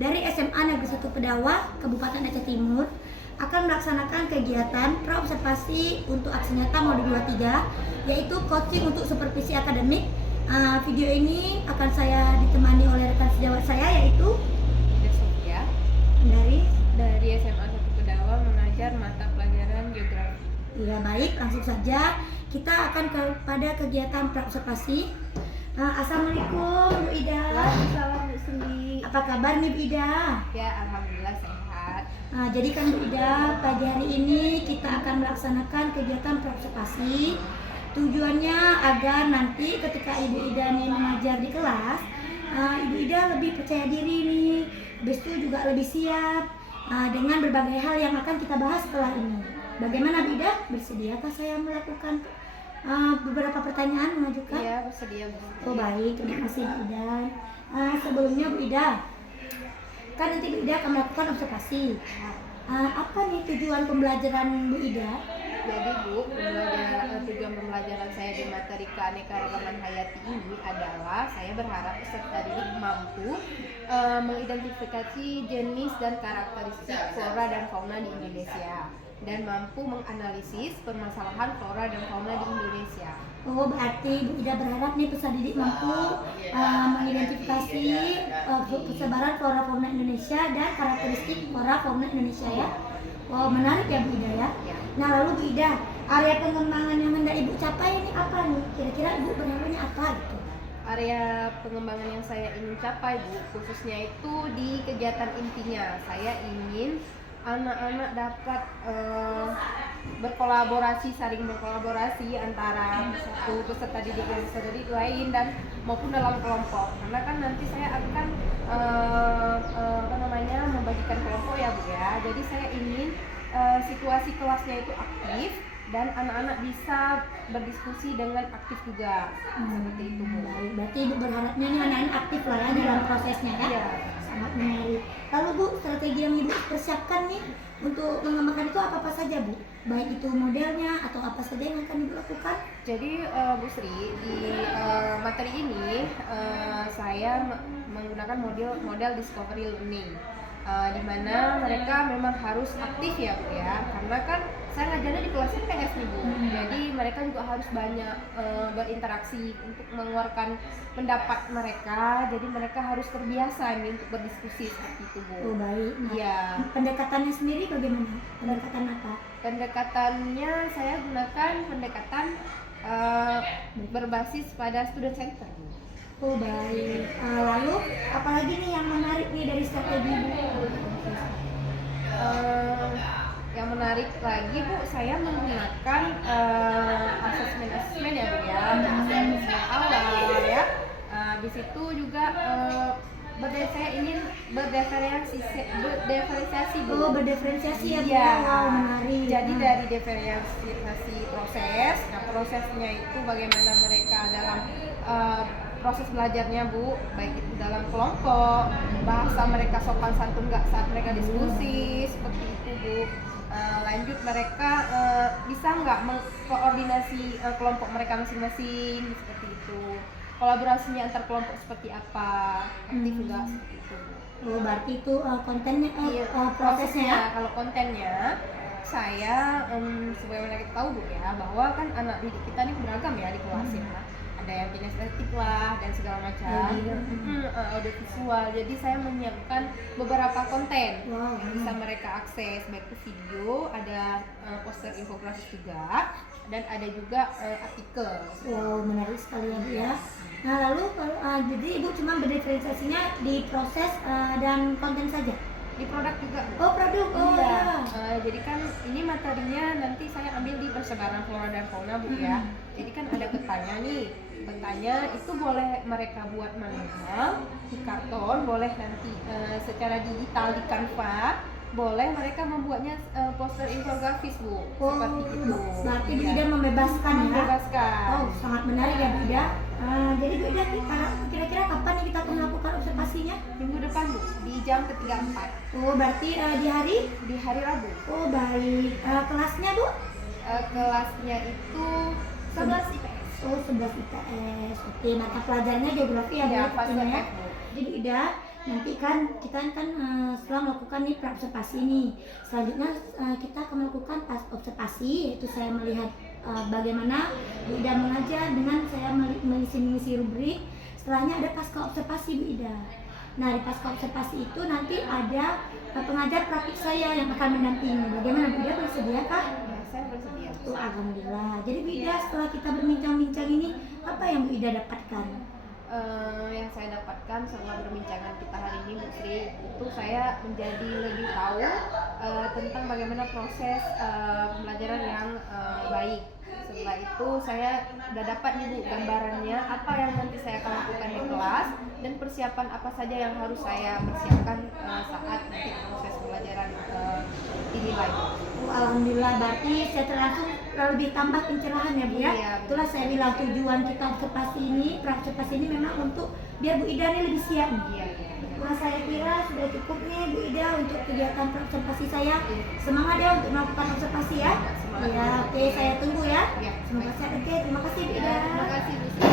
dari SMA Negeri 1 Pedawa, Kabupaten Aceh Timur akan melaksanakan kegiatan praobservasi untuk aksi nyata modul 23, yaitu coaching untuk supervisi akademik. Video ini akan saya ditemani oleh rekan sejawat saya, yaitu Sofia dari SMA 1 Pedawa, mengajar mata pelajaran geografi. Ya baik, langsung saja kita akan kepada kegiatan praobservasi. Assalamualaikum Bu Ida. Waalaikumsalam Bu Sri. Apa kabar nih Bu Ida? Ya, alhamdulillah sehat. Jadi kan Bu Ida, pagi hari ini kita akan melaksanakan kegiatan praobservasi. Tujuannya agar nanti ketika Ibu Ida nih mengajar di kelas, Ibu Ida lebih percaya diri nih, habis itu juga lebih siap dengan berbagai hal yang akan kita bahas setelah ini. Bagaimana Bu Ida? Bersediakah saya melakukan beberapa pertanyaan mengajukan? Iya, bersedia Bu. Oh baik, terima kasih Bu Ida. Sebelumnya Bu Ida, kan nanti Bu Ida akan melakukan observasi. Apa nih tujuan pembelajaran Bu Ida? Jadi Bu, tujuan pembelajaran saya di materi keanekaragaman hayati ini adalah saya berharap peserta didik mampu mengidentifikasi jenis dan karakteristik flora dan fauna di Indonesia dan mampu menganalisis permasalahan flora dan fauna di Indonesia. Oh berarti Bu Ida berharap nih peserta didik mampu mengidentifikasi persebaran flora fauna Indonesia dan karakteristik flora fauna Indonesia ya. Wow, menarik ya Bu Ida ya. Nah lalu Bu Ida, area pengembangan yang hendak Ibu capai ini apa nih? Kira-kira Ibu berharapnya apa gitu? Area pengembangan yang saya ingin capai Bu, khususnya itu di kegiatan intinya. Saya ingin anak-anak dapat saling berkolaborasi antara satu peserta didik dan peserta didik lain dan maupun dalam kelompok. Karena kan nanti saya akan membagikan kelompok ya Bu ya. Jadi saya ingin situasi kelasnya itu aktif dan anak-anak bisa berdiskusi dengan aktif juga. Seperti itu Bu. Berarti Ibu berharapnya nih anak-anak aktif lah ya dalam prosesnya ya. Iya. Sangat menarik. Lalu Bu, strategi yang Ibu persiapkan nih untuk mengembangkan itu apa saja Bu? Baik itu modelnya atau apa saja yang akan Ibu lakukan? Jadi Bu Sri, di materi ini saya menggunakan model discovery learning, di mana mereka memang harus aktif ya Bu ya, karena kan saya ngajarnya di kelas IPS nih Bu, jadi mereka juga harus banyak berinteraksi untuk mengeluarkan pendapat mereka, jadi mereka harus terbiasa nih untuk berdiskusi seperti itu Bu. Oh baik. Nah, Iya. pendekatannya sendiri bagaimana? Pendekatan apa? Pendekatannya saya gunakan pendekatan berbasis pada student center Bu. Oh baik. Lalu apalagi nih yang menarik nih dari strategi Bu? Yang menarik lagi Bu, saya menggunakan asesmen ya Bu ya, asesmen awal ya. Di situ juga saya ingin berdiferensiasi Bu. Oh berdiferensiasi ya Bu. Iya. Wow, menarik. Jadi dari diferensiasi proses, nah prosesnya itu bagaimana mereka dalam proses belajarnya Bu, baik itu dalam kelompok, bahasa mereka sopan santun nggak saat mereka diskusi, seperti itu Bu. Lanjut mereka bisa nggak mengkoordinasi kelompok mereka masing-masing, seperti itu. Kolaborasinya antar kelompok seperti apa, aktif nggak, seperti itu Bu. Oh berarti itu kontennya, prosesnya ya? Kalau kontennya saya sebagaimana kita tahu Bu ya, bahwa kan anak didik kita ini beragam ya di kelas ya. Ada yang kinestetik lah dan segala macam, audio visual. Jadi saya menyiapkan beberapa konten yang bisa mereka akses, baik itu video, ada poster infografis juga, dan ada juga artikel. Wow, menarik sekali ya Bu ya. Nah lalu jadi Ibu cuma berdiferensiasinya di proses dan konten saja? Di produk juga Bu. Oh produk, oh ya. Jadi kan ini materinya nanti saya ambil di persebaran flora dan fauna Bu ya. Jadi kan ada petanya nih. Petanya itu boleh mereka buat manual di karton, boleh nanti secara digital di Canva, boleh mereka membuatnya poster infografis Bu. Seperti itu. Berarti Bu Ida membebaskan ya? Membebaskan. Oh sangat menarik ya Bu Ida. Jadi Bu Ida kira-kira kapan nih kita akan melakukan observasinya? Minggu depan Bu, di jam ke-3-4. Oh berarti di hari? Di hari Rabu. Oh baik. Kelasnya Bu? Kelasnya itu 11 IPS. Oh 11 IPS. Oke, mata pelajarannya geografi ya Bu? Ya, fase pastinya ya. F Bu. Jadi Bu Ida, Nanti kan kita setelah melakukan nih pra-observasi nih, selanjutnya kita akan melakukan pas observasi, yaitu saya melihat bagaimana Bu Ida mengajar dengan saya mengisi rubrik. Setelahnya ada pasca observasi Bu Ida. Nah, di pasca observasi itu nanti ada pengajar praktik saya yang akan mendampingi. Bagaimana Bu Ida, bersedia kah? Ya, saya bersedia. Oh, alhamdulillah. Jadi Bu Ida, setelah kita berbincang-bincang ini, apa yang Bu Ida dapatkan? Yang saya dapatkan setelah perbincangan kita hari ini Bu Sri, itu saya menjadi lebih tahu tentang bagaimana proses pembelajaran yang baik. Setelah itu saya udah dapat nih Bu gambarannya apa yang nanti saya akan lakukan di kelas dan persiapan apa saja yang harus saya persiapkan saat nanti proses pembelajaran dinilai. Alhamdulillah, berarti saya langsung lebih tambah pencerahan ya Bu ya. Iya, Itulah saya bilang tujuan kita observasi ini, pra-observasi ini memang untuk biar Bu Ida ini lebih siap nih. Iya. Nah, saya kira sudah cukup nih Bu Ida untuk kegiatan pra-observasi saya. Semangat ya untuk melakukan observasi ya. Semangat. Ya, oke, saya tunggu ya. Iya, Semoga sehat. Oke, terima kasih Bu Ida. Terima kasih Bu Sri.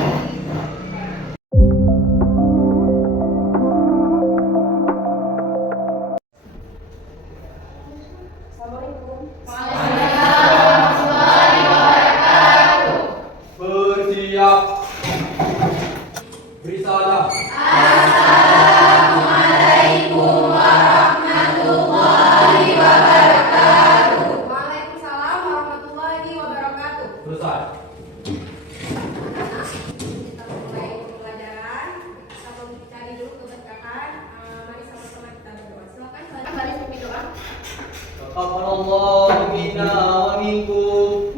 Bersiap. Berisalah. Waalaikumsalam warahmatullahi wabarakatuh. Selesai. Kita mulai pembelajaran. Sebelum cari dulu keberkahan, mari sama-sama kita berdoa. Silakan baris pimpin doa. Taqabbalallahu minna wa minkum.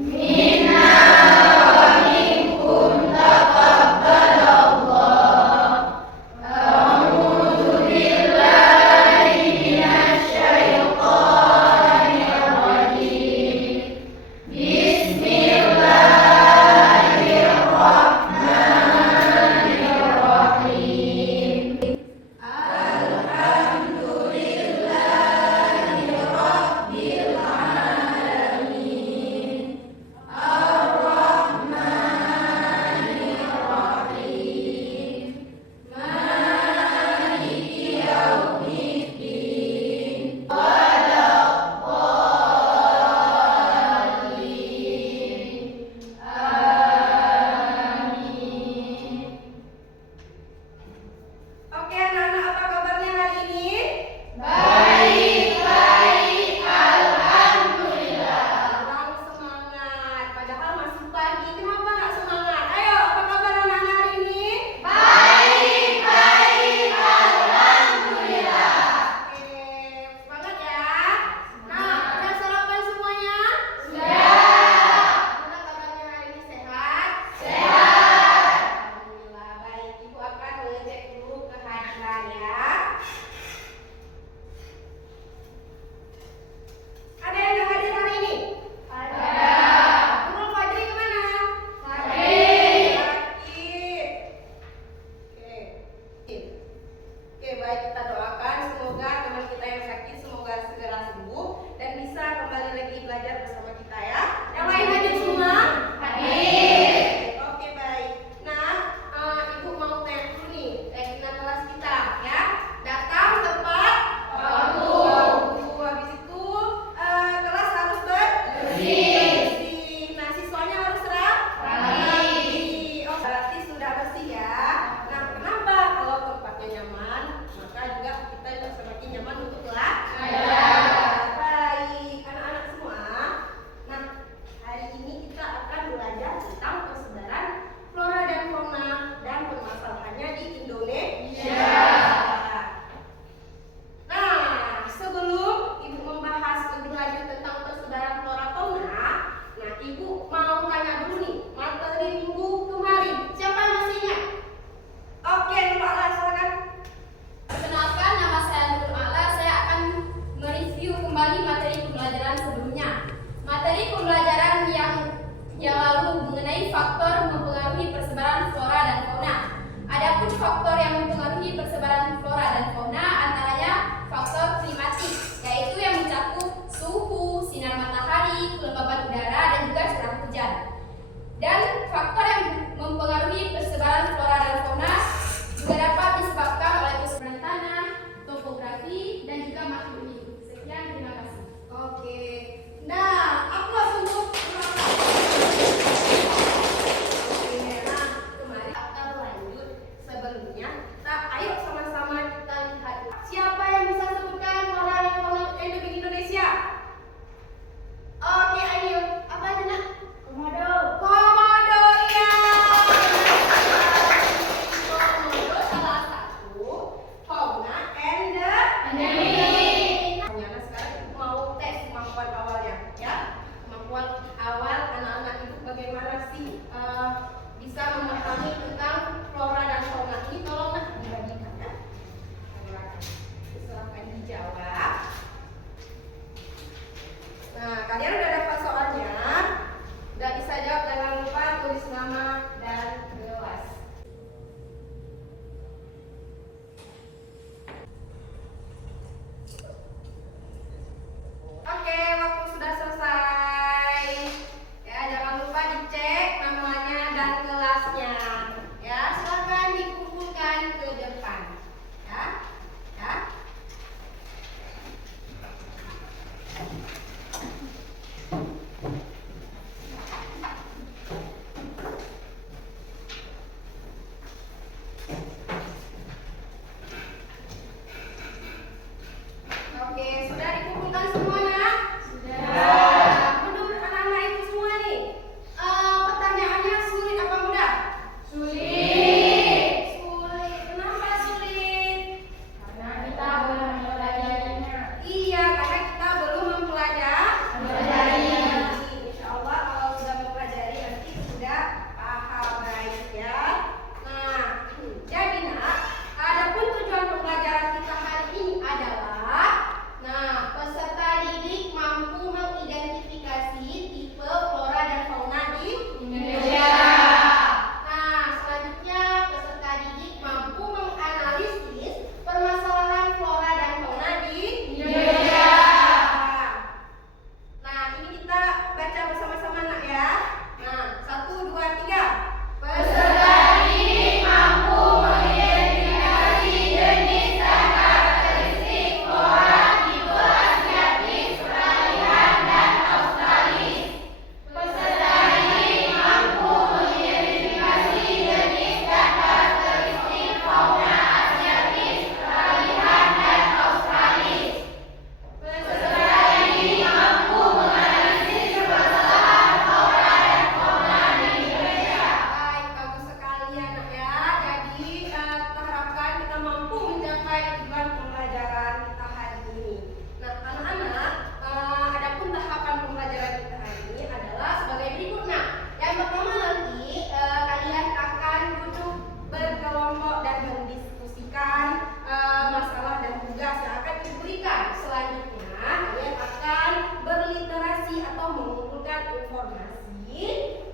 informasi.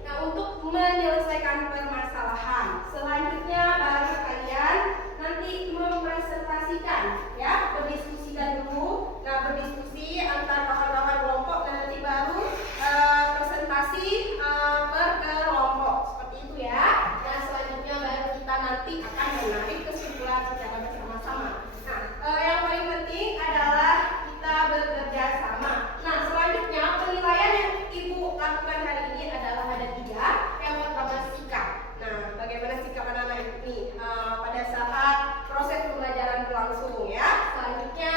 Nah, untuk menyelesaikan permasalahan, selanjutnya baru kalian nanti mempresentasikan, ya, berdiskusikan dulu. Nah, berdiskusi antar kawan-kawan kelompok dan nanti baru presentasi per kelompok seperti itu ya. Nah, selanjutnya baru kita nanti akan menarik kesimpulan secara bersama-sama. Nah, yang paling penting adalah kita bekerja sama. Nah, selanjutnya penilaian yang Ibu lakukan hari ini adalah ada 3. Yang pertama sikap. Nah, bagaimana sikap anak-anak ini pada saat proses pembelajaran berlangsung ya. Selanjutnya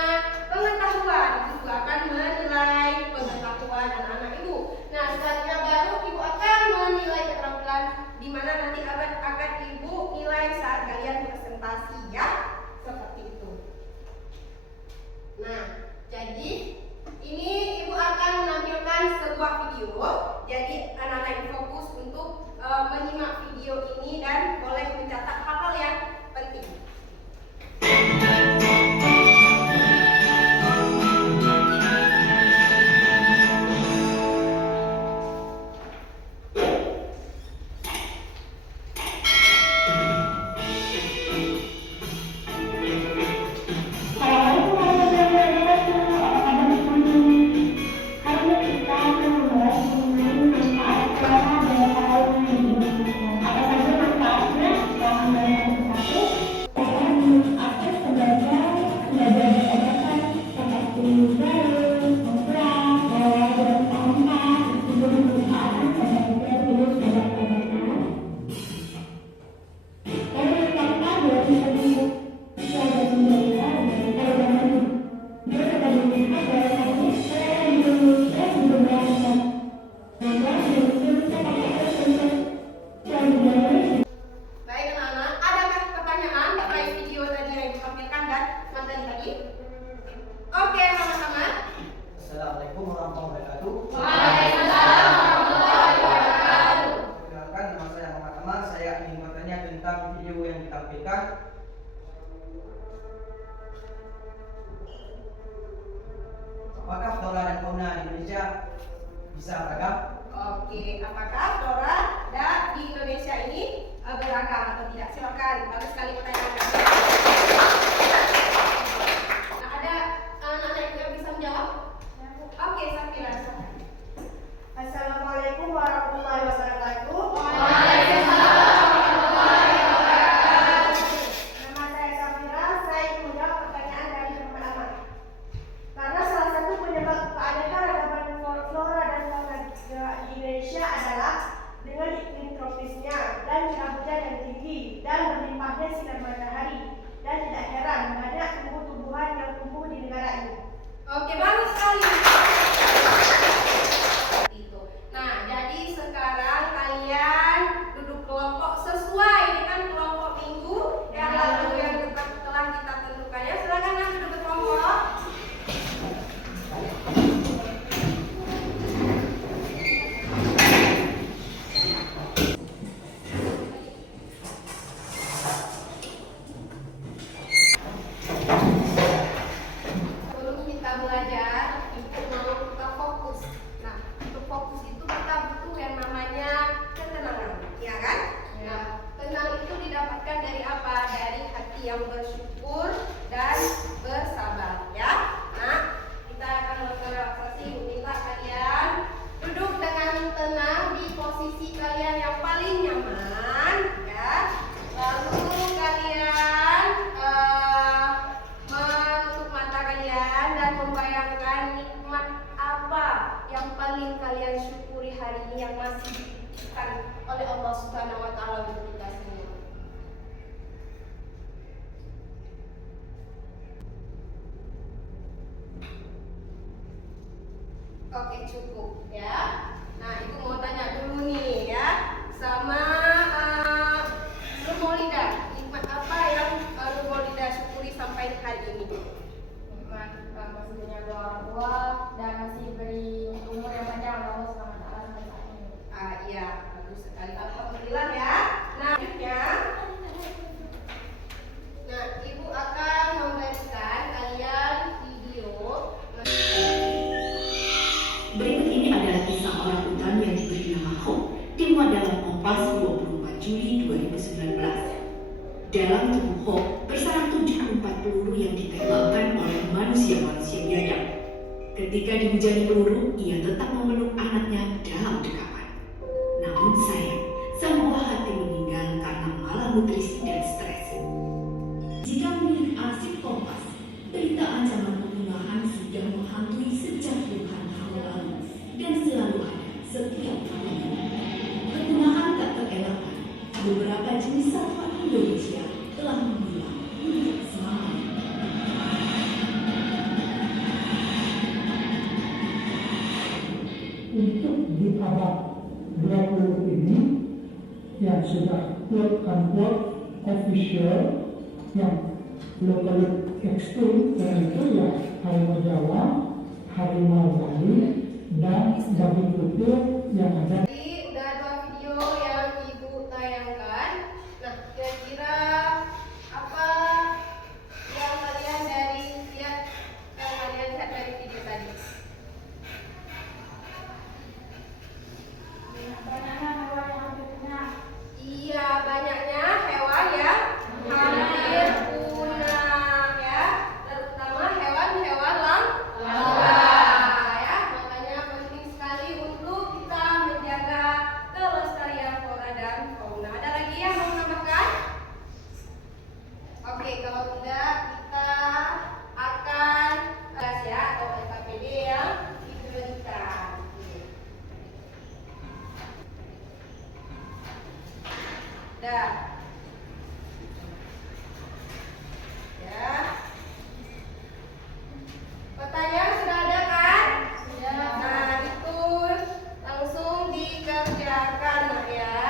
pengetahuan. Ibu akan menilai pengetahuan anak-anak Ibu. Nah, selanjutnya baru Ibu akan menilai keterampilan di mana nanti akan Ibu nilai saat kalian presentasi ya. Seperti itu. Nah, jadi ini Ibu akan menampilkan sebuah video. Jadi anak-anak Ibu fokus untuk menyimak video ini dan boleh mencatat hal-hal yang penting. Baik anak-anak, adakah pertanyaan terkait video tadi yang ditampilkan dan materi tadi? Oke, sama-sama. Assalamualaikum warahmatullahi wabarakatuh. Waalaikumsalam warahmatullahi wabarakatuh. Perkenalkan, nama saya Muhammad Ahmad. Saya ingin bertanya tentang video yang ditampilkan. Apakah flora dan fauna di Indonesia bisa beragam? Oke, apakah flora di Indonesia ini beragam atau tidak? Silakan, bagus sekali pertanyaan. Nah, ada anak-anak yang bisa menjawab? Oke, Safira. Assalamualaikum warahmatullahi wabarakatuh. Waalaikumsalam warahmatullahi wabarakatuh. Nama saya Safira. Saya ingin menjawab pertanyaan dari Muhammad Ahmad. Karena salah satu penyebab keanekaragaman flora dan fauna di Indonesia adalah dengan iklim tropisnya dan curah hujan yang tinggi dan berlimpahnya sinar matahari, dan tidak heran banyak tumbuh-tumbuhan yang tumbuh di negara ini. Oke, bagus sekali. Itu. Nah, jadi sekarang kalian duduk kelompok sesuai dengan kelompok minggu yang lalu yang telah kita tentukan ya. Silakan nanti duduk kelompok. Sebelum kita belajar, itu mau kita fokus. Nah, untuk fokus itu kita butuh yang namanya ketenangan, ya kan? Nah, tenang itu didapatkan dari apa? Dari hati yang bersyukur dan bersabar, ya. Nah, kita akan melakukan relaksasi. Minta kalian duduk dengan tenang di posisi kalian yang paling nyaman, ya. Lalu kalian menutup mata kalian dan membayangkan nikmat apa yang paling kalian syukuri hari ini yang masih diberikan oleh Allah Subhanahu wa taala untuk kita semua. Oke, cukup ya. Nah, Ibu mau tanya dulu nih ya sama Nur Maulida. Nikmat apa yang Nur Maulida syukuri sampai hari ini? Nikmat masih punya dua orang tua dan masih beri umur yang panjang oleh Allah Subhanahu wa taala sampai saat ini. Iya, bagus sekali. Alhamdulillah ya. Nah, selanjutnya, nah, Ibu akan memberikan kalian video. Berikut ini adalah kisah Dalam tubuh Hawk bersarang 74 peluru yang ditembakkan oleh manusia-manusia biadab. Ketika dihujani peluru, ia tetap memeluk anaknya dalam dekapan. Namun sayang, sang buah hati meninggal karena malnutrisi dan stres. Jika melirik arsip Kompas, berita ancaman pembunuhan sudah menghantui sejak puluhan tahun lalu dan selalu ada setiap tahunnya. Pembunuhan tak terelakkan. Beberapa jenis satwa Indonesia telah menghilang hingga selamanya. Untuk di abad 20 ini yang sudah quote unquote official yang locally extinct, yaitu ya harimau Jawa, harimau Bali, dan babi kutil yang ada. Jadi udah 2 video yang Ibu tayangkan. Nah, kira-kira apa yang kalian lihat dari video tadi? Banyaknya hewan yang hampir punah. Iya, banyaknya hewan yang hampir punah ya, terutama hewan-hewan langka ya. Makanya penting sekali untuk kita menjaga kelestarian flora dan fauna. Ada lagi yang mau menambahkan? Oke, kalau tidak kita akan gas ya atau LKPD yang diberikan. Dah. Ya. Pertanyaan sudah ada kan? Sudah. Nah, itu langsung dikerjakan ya.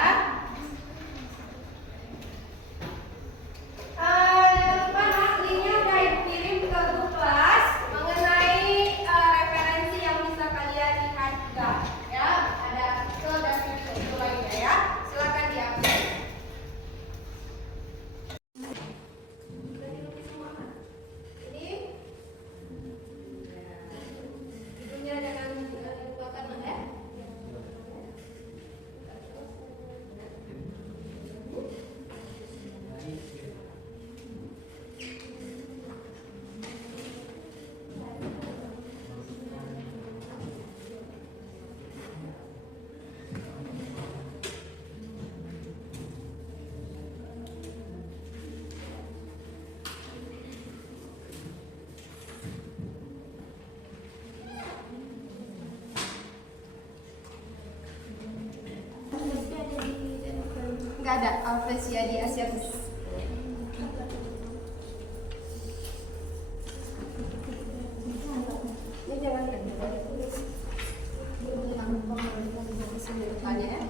Jangan lupa linknya udah Ibu kirim ke grup kelas mengenai referensi yang bisa kalian lihat juga ya. Ada artikel dan video lainnya ya. Silakan diakses. Ini hidungnya jangan dibuatkan ya. Nggak ada Alvesia di asiatis. Ini jangan depannya ya.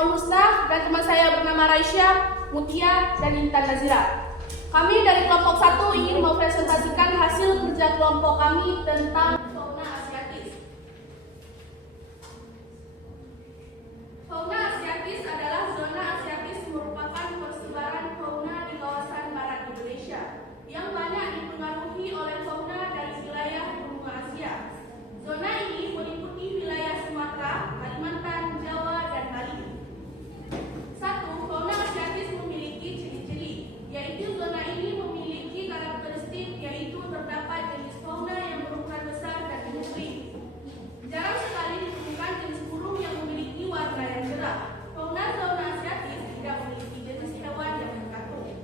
Asmaul Husna dan teman saya bernama Raisya, Mutia, dan Intan Nazira. Kami dari kelompok 1 ingin mempresentasikan hasil kerja kelompok kami tentang fauna asiatis. Fauna asiatis adalah zona asiatis merupakan persebaran fauna di kawasan barat Indonesia yang banyak dipengaruhi oleh fauna dari wilayah benua Asia. Zona ini meliputi wilayah Sumatera, Kalimantan, Jawa, dan Bali. 1. Fauna asiatis memiliki ciri-ciri, yaitu zona ini memiliki karakteristik yaitu terdapat jenis fauna yang berukuran besar dan mengeri. Jarang sekali ditemukan jenis burung yang memiliki warna yang cerah. Fauna zona asiatis tidak memiliki jenis hewan yang mengkatung.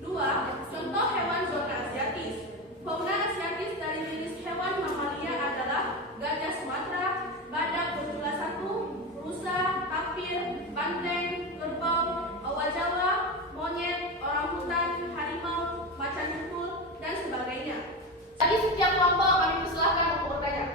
2. Contoh hewan zona asiatis. Fauna asiatis dari jenis hewan mamalia adalah gajah Sumatera, badak bertulah 1, rusa, tapir, banteng, kerbau, owa Jawa, monyet, orangutan, harimau, macan tutul, dan sebagainya. Tadi setiap kelompok kami persilahkan untuk bertanya.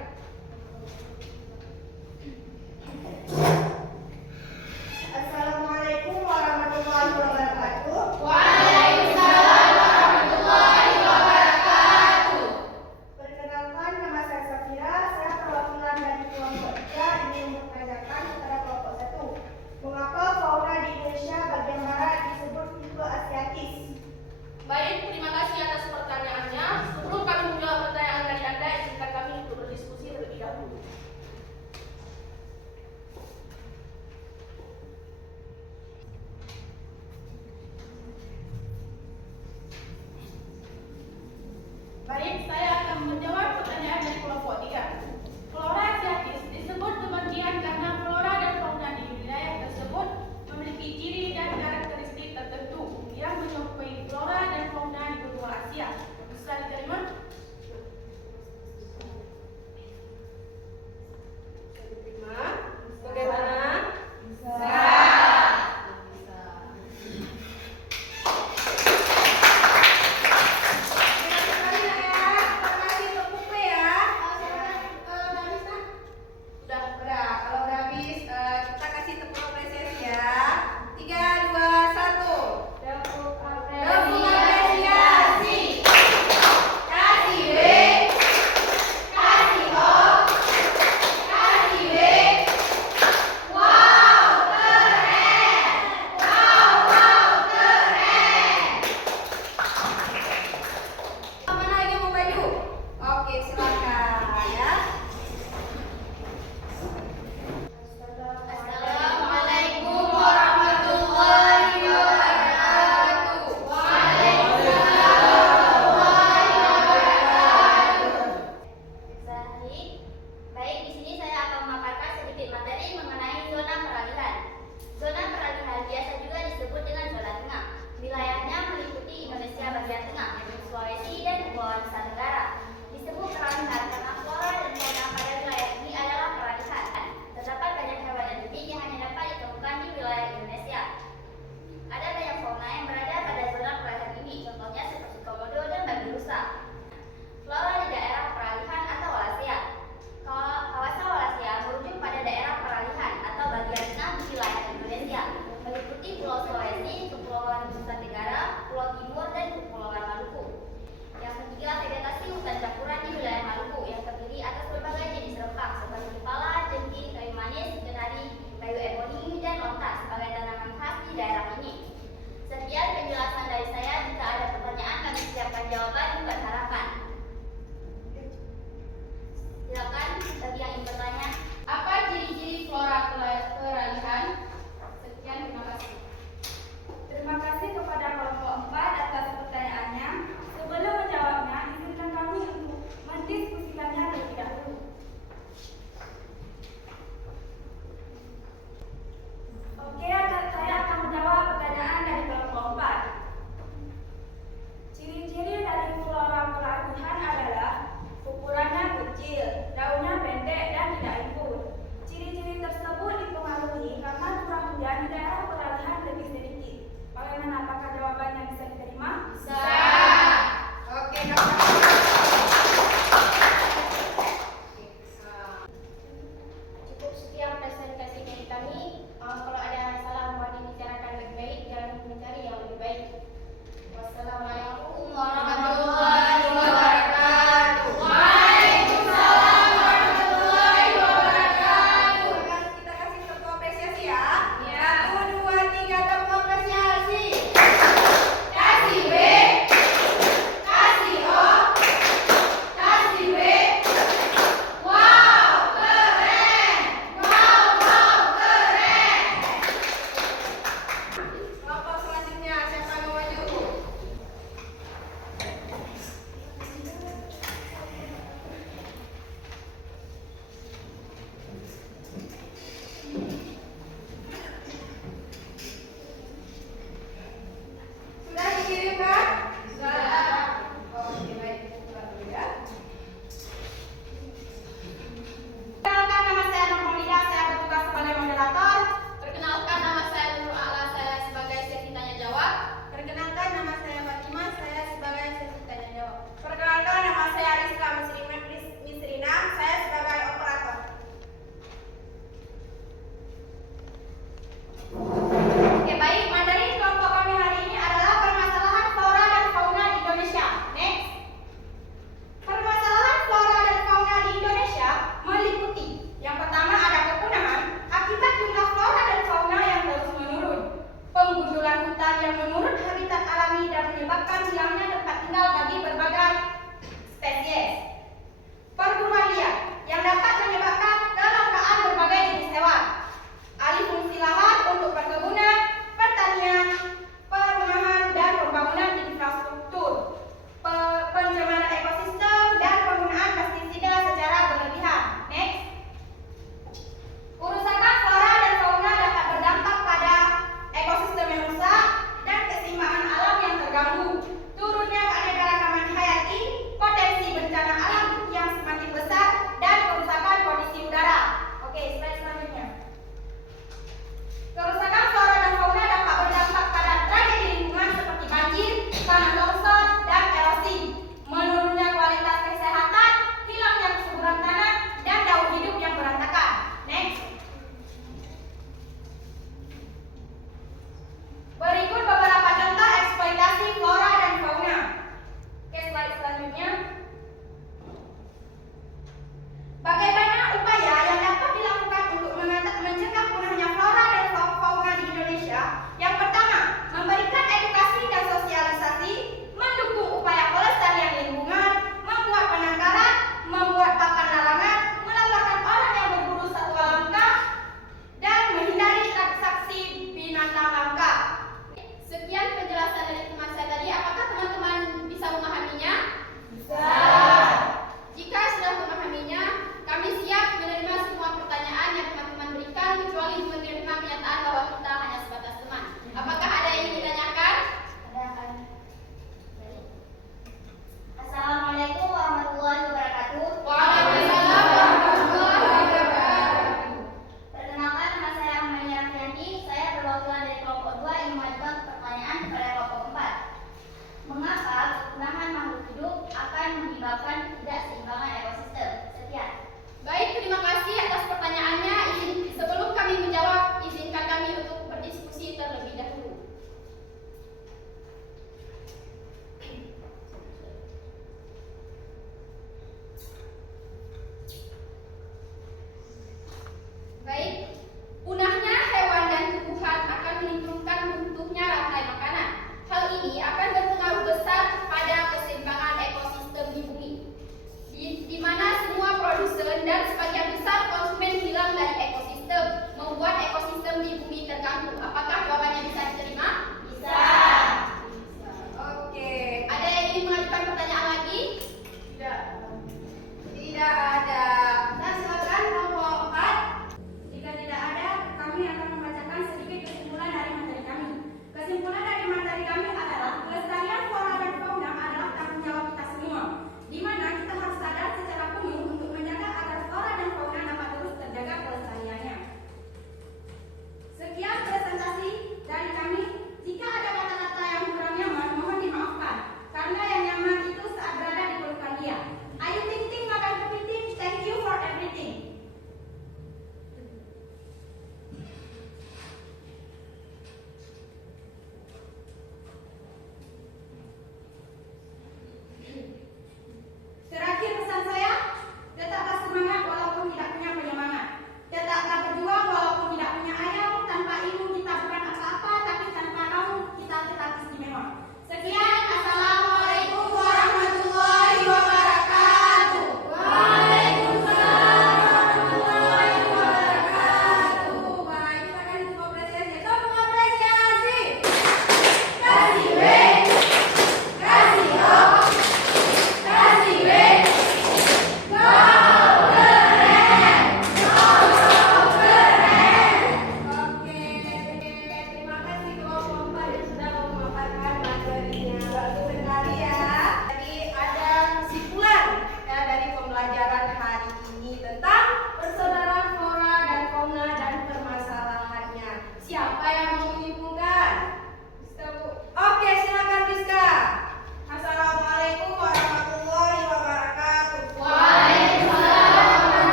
Assalamualaikum warahmatullahi wabarakatuh. Waalaikumsalam warahmatullahi wabarakatuh. Perkenalkan, nama saya Safira. Saya perwakilan dari kelompok 3 ingin bertanyakan kepada kelompok 1. Mengapa fauna di Indonesia bagian barat disebut tipe asiatis? Baik, terima kasih atas pertanyaannya. Sebelum kami menjawab pertanyaan dari Anda, izinkan kami untuk berdiskusi terlebih dahulu. Baik, saya akan menjawab pertanyaan dari kelompok 3. Flora asiatis disebut demikian karena flora dan fauna di wilayah tersebut memiliki ciri dan karakteristik tertentu yang menyerupai flora dan fauna di benua Asia. Bisa diterima? Bagaimana? Mana lagi mau baju? Oke, silakan ya. Assalamualaikum warahmatullahi wabarakatuh. Baik, di sini saya akan memaparkan sedikit materi mengenai zona peralihan. Zona peralihan biasa juga disebut dengan zona tengah. Wilayahnya meliputi Indonesia bagian tengah, yaitu Sulawesi dan Kepulauan Nusa Tenggara. Disebut peralihan karena flora dan fauna pada wilayah ini adalah peralihan. Terdapat banyak hewan endemik yang hanya dapat ditemukan di wilayah Indonesia. Ada banyak fauna yang berada pada zona peralihan ini, contohnya seperti komodo dan babi rusa. Flora di daerah peralihan atau Wallacea. Kawasan Wallacea merujuk pada daerah peralihan atau bagian tengah di wilayah Indonesia, meliputi Pulau Sulawesi, Kepulauan Nusa Tenggara, Pulau Timur, dan Kepulauan Maluku. Yang ketiga, vegetasi hutan campuran di wilayah Maluku yang terdiri atas berbagai jenis rempah seperti kepala, jengking, kayu manis, kenari, kayu eboni, dan lontar sebagai tanaman khas di daerah ini. Sekian penjelasan dari saya. Jika ada pertanyaan, kami siapkan jawaban bukan harapan. Silakan bagi yang ingin bertanya. Apa ciri-ciri flora peralihan? Sekian, terima kasih. Terima kasih kepada kelompok 4 atas pertanyaannya. Sebelum menjawabnya, izinkan kami untuk mendiskusikannya terlebih dahulu. Oke, saya akan menjawab pertanyaan dari kelompok 4. Ciri-ciri dari flora peralihan adalah ukurannya kecil, daunnya pendek dan tidak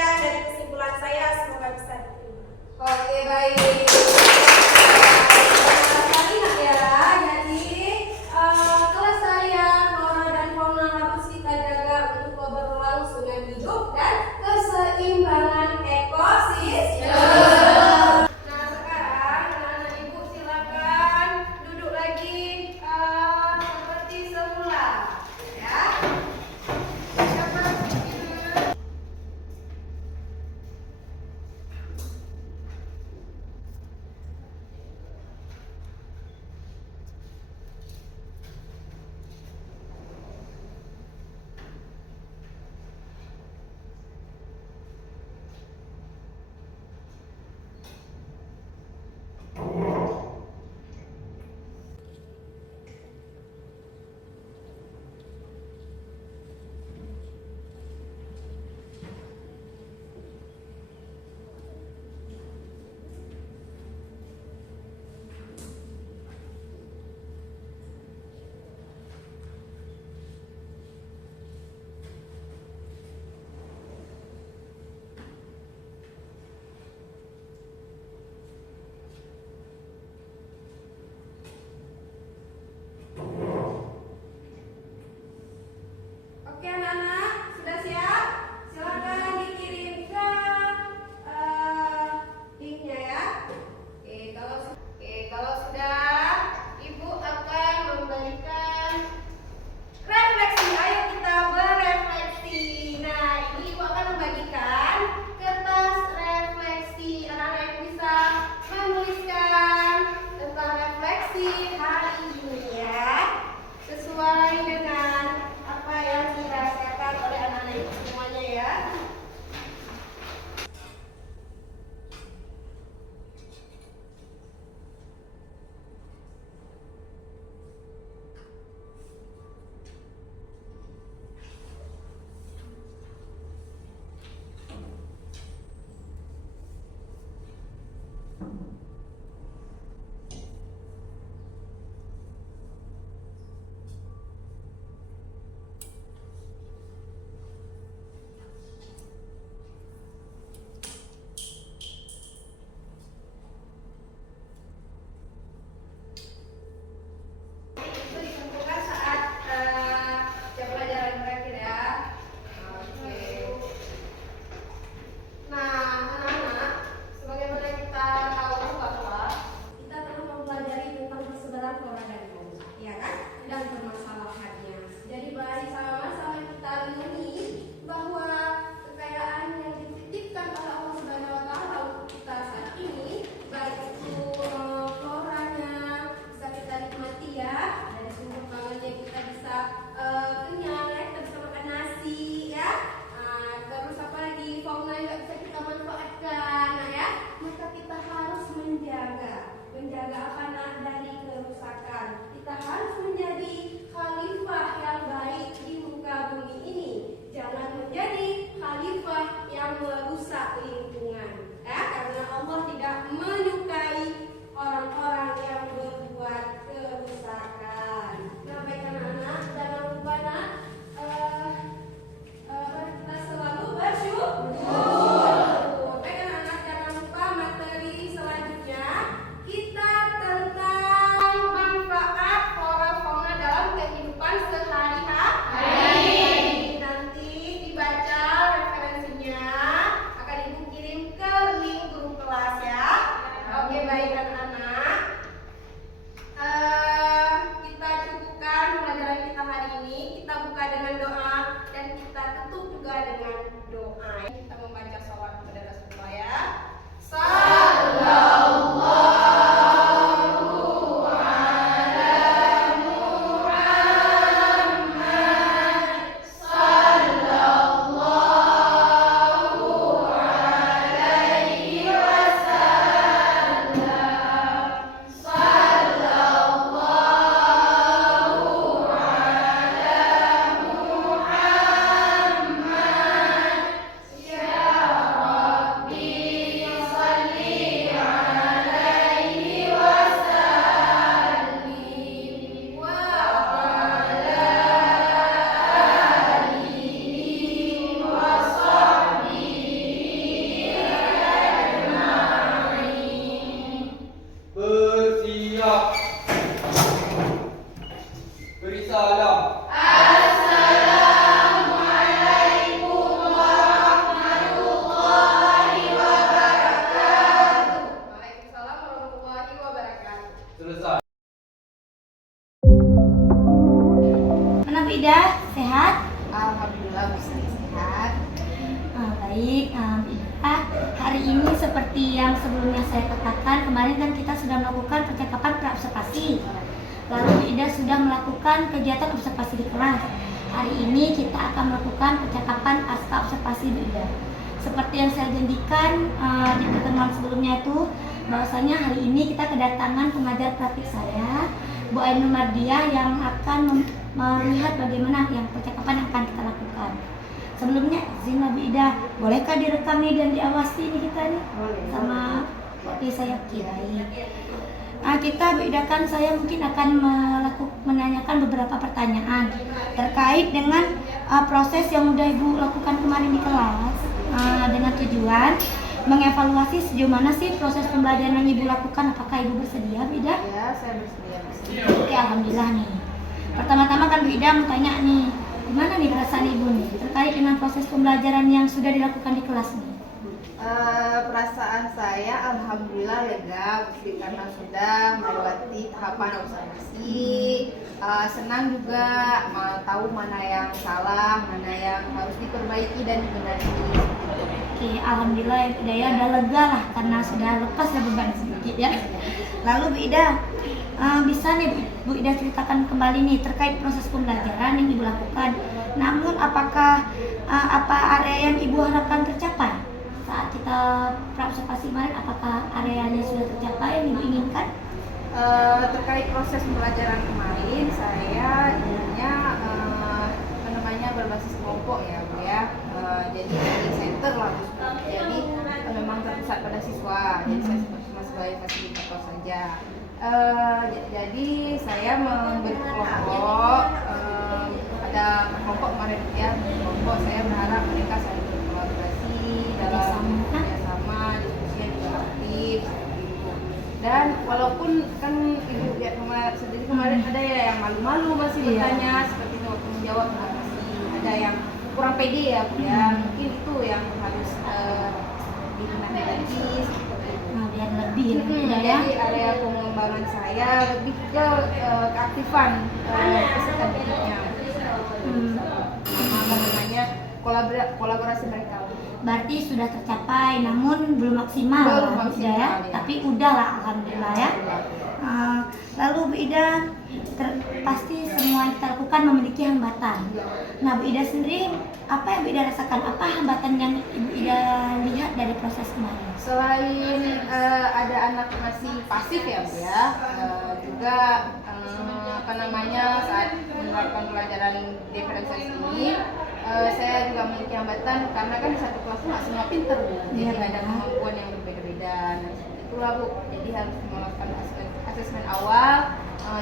Demikian dari kesimpulan saya, semoga bisa diterima. Oke, baik. Lihat ya, jadi kelas saya flora dan fauna harus kita jaga untuk keberlangsungan hidup dan keseimbangan ekosistem. Nah, sekarang anak-anak ibu silakan duduk lagi seperti semula, ya. siap. Beri salam. Waalaikumsalam warahmatullahi wabarakatuh. Selesai. Mana Bu Ida? Sehat? Alhamdulillah bisa sehat. Baik, Bu Ida. Hari ini seperti yang sebelumnya saya katakan, kemarin kan kita sudah melakukan percakapan praobservasi. Lalu Bu Ida sudah melakukan kegiatan observasi di kelas. Hari ini kita akan melakukan percakapan pasca observasi Bu Ida. Seperti yang saya janjikan di pertemuan sebelumnya itu, bahwasanya hari ini kita kedatangan pengajar praktik saya, Bu Ainul Mardiah, yang akan melihat bagaimana yang percakapan yang akan kita lakukan. Sebelumnya, izin Bu Ida, bolehkah direkam nih dan diawasi nih kita nih? Sama saya kiai. Kita Bu Ida kan saya mungkin akan menanyakan beberapa pertanyaan terkait dengan proses yang udah Ibu lakukan kemarin di kelas, dengan tujuan mengevaluasi sejauh mana sih proses pembelajaran yang Ibu lakukan. Apakah Ibu bersedia, Bu Ida? Ya, saya bersedia. Oke, alhamdulillah nih. Pertama-tama kan Bu Ida mau tanya nih, gimana nih perasaan Ibu nih terkait dengan proses pembelajaran yang sudah dilakukan di kelas nih? Perasaan saya alhamdulillah lega karena sudah melewati tahapan observasi. Senang juga tahu mana yang salah, mana yang harus diperbaiki dan dibenahi. Oke, alhamdulillah ya Bu Ida ya, udah lega lah karena sudah lepas ya beban sedikit ya. Lalu Bu Ida, bisa nih Bu Ida ceritakan kembali nih terkait proses pembelajaran yang Ibu lakukan. Namun apakah apa area yang Ibu harapkan tercapai saat kita praobservasi kemarin? Apakah areanya sudah tercapai yang Ibu inginkan? Terkait proses pembelajaran kemarin, saya inginnya berbasis kelompok ya Bu ya. Jadi learning center lah, jadi memang terpusat pada siswa. Jadi saya cuma sebagai fasilitator saja. Jadi saya memberi kelompok, ada kelompok kemarin ya, kelompok saya berharap mereka saling berkolaborasi dalam kerjasama, diskusi juga aktif seperti itu. Dan walaupun kan Ibu lihat sendiri kemarin ada ya yang malu-malu masih bertanya seperti itu waktu menjawab, masih ada yang kurang pede ya Bu ya. Mungkin itu yang harus dibenahi lagi seperti itu. Nah, biar lebih Jadi area pengembangan saya lebih ke keaktifan peserta didiknya, namanya kolaborasi mereka. Berarti sudah tercapai, namun belum maksimal, ya. Tapi udah lah, alhamdulillah ya. Lalu Bu Ida, pasti semua yang kita lakukan memiliki hambatan. Nah, Bu Ida sendiri, apa yang Bu Ida rasakan? Apa hambatan yang Ibu Ida lihat dari proses kemarin? Selain ada anak masih pasif ya Bu ya, juga saat menerapkan pelajaran diferensiasi ini, saya juga memiliki hambatan karena kan di satu kelas nggak semua pinter Bu, jadi ada kemampuan yang berbeda-beda. Nah, itulah Bu, jadi harus melakukan asesmen awal.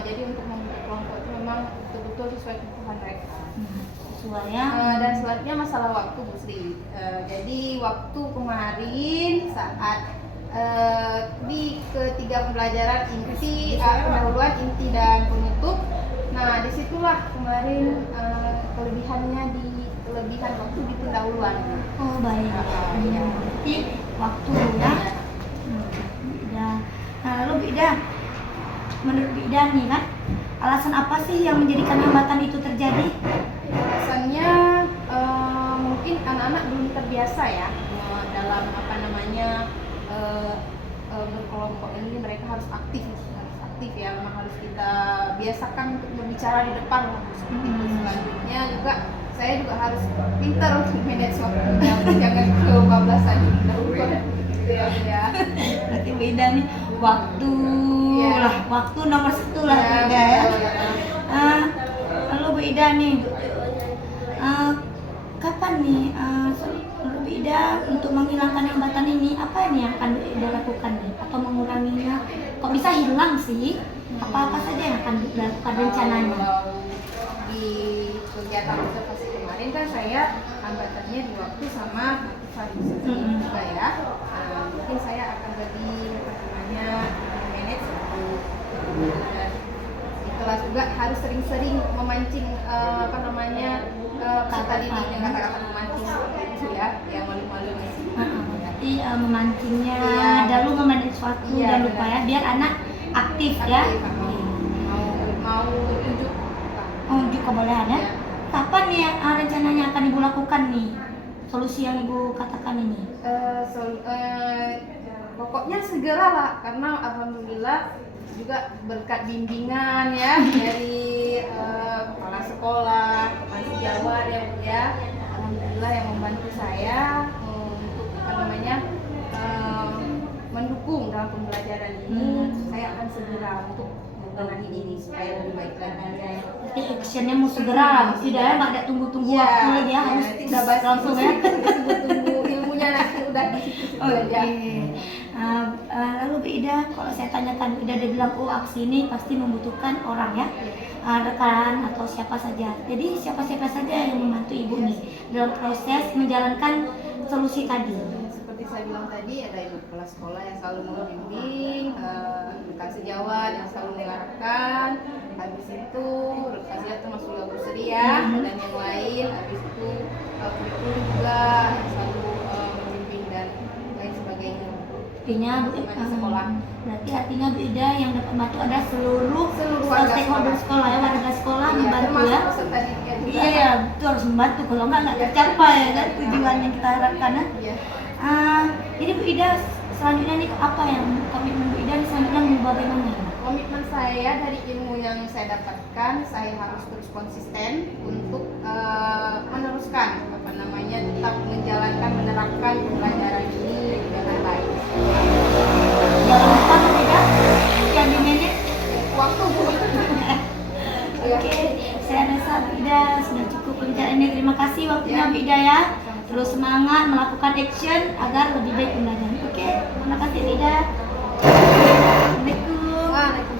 Jadi untuk membentuk kelompok itu memang betul-betul sesuai kebutuhan mereka. Dan selanjutnya masalah waktu Bu Sri. Jadi waktu kemarin saat di ketiga pembelajaran inti, pendahuluan, inti dan penutup. Nah, disitulah kemarin kelebihan waktu di pendahuluan. Oh baik. Berarti waktu ya. Nah, lalu Bu Ida, menurut Bu Ida nih kan, alasan apa sih yang menjadikan hambatan itu terjadi? Alasannya mungkin anak-anak belum terbiasa ya dalam berkelompok ini. Mereka harus aktif ya, memang harus kita biasakan untuk berbicara di depan seperti itu. Selanjutnya juga saya juga harus pintar untuk manage waktunya, jangan kebablasan dulu gitu ya. Berarti Bu Ida nih waktu nomor satu lah Bu Ida ya. Lalu Bu Ida nih, kapan nih menurut Bu Ida untuk menghilangkan hambatan ini, apa nih yang akan Bu Ida lakukan nih atau menguranginya? Kok bisa hilang sih? Apa-apa saja yang akan dilakukan rencananya? Di kegiatan observasi kemarin kan saya hambatannya di waktu sama motivasi juga ya. Mungkin saya akan bagi pertemuannya manage juga harus sering-sering memancing kata ini dengan kata-kata memancing itu ya, yang malu-malu. Berarti memancingnya, Iya. lalu memanage sesuatu, Iya, jangan lupa ya, biar anak aktif ya. Mau tunjuk. Unjuk kebolehan ya. Iya. Kapan nih rencananya akan ibu lakukan nih solusi yang ibu katakan ini? Pokoknya segera lah, karena alhamdulillah juga berkat bimbingan ya dari kepala sekolah, kepala sejawat ya, alhamdulillah yang membantu saya untuk mendukung dalam pembelajaran ini. Saya akan segera untuk menangani ini supaya lebih baik lagi. Jadi actionnya mau segera lah, tidak ya, nggak ada tunggu-tunggu waktu lagi ya, harus udah bahas langsung ya. tunggu ilmunya nanti udah di situ aja. Lalu Bu Ida, kalau saya tanyakan, Bu Ida dia bilang, oh aksi ini pasti membutuhkan orang ya, rekan atau siapa saja. Jadi siapa-siapa saja yang membantu Ibu nih dalam proses menjalankan solusi tadi. Seperti saya bilang tadi, ada ibu kepala sekolah yang selalu membimbing, rekan sejawat yang selalu mengarahkan, habis itu rekan sejawat termasuk guru seri ya, dan yang lain, habis itu kurikulum juga yang selalu membimbing dan lain sebagainya. Artinya Bu Di sekolah. Berarti artinya Bu Ida yang dapat bantu ada seluruh warga stakeholder sekolah ya, warga sekolah membantu ya. Peserta didik juga. Iya ya, itu harus membantu, kalau nggak tercapai ya kan tujuan yang kita harapkan ya. Iya. Jadi Bu Ida selanjutnya nih apa yang komitmen Bu Ida selanjutnya mau bagaimana? Komitmen saya dari ilmu yang saya dapatkan, saya harus terus konsisten untuk meneruskan tetap menjalankan, menerapkan pembelajaran ini dengan baik. Jangan lupa Bu Ida yang dimanage Waktu Bu. Oke, saya rasa Bu Ida sudah cukup pembicaraannya. Terima kasih waktunya Bu Ida ya. Terus semangat melakukan action agar lebih baik pembelajaran. Oke, terima kasih Bu Ida. Assalamualaikum. Waalaikumsalam.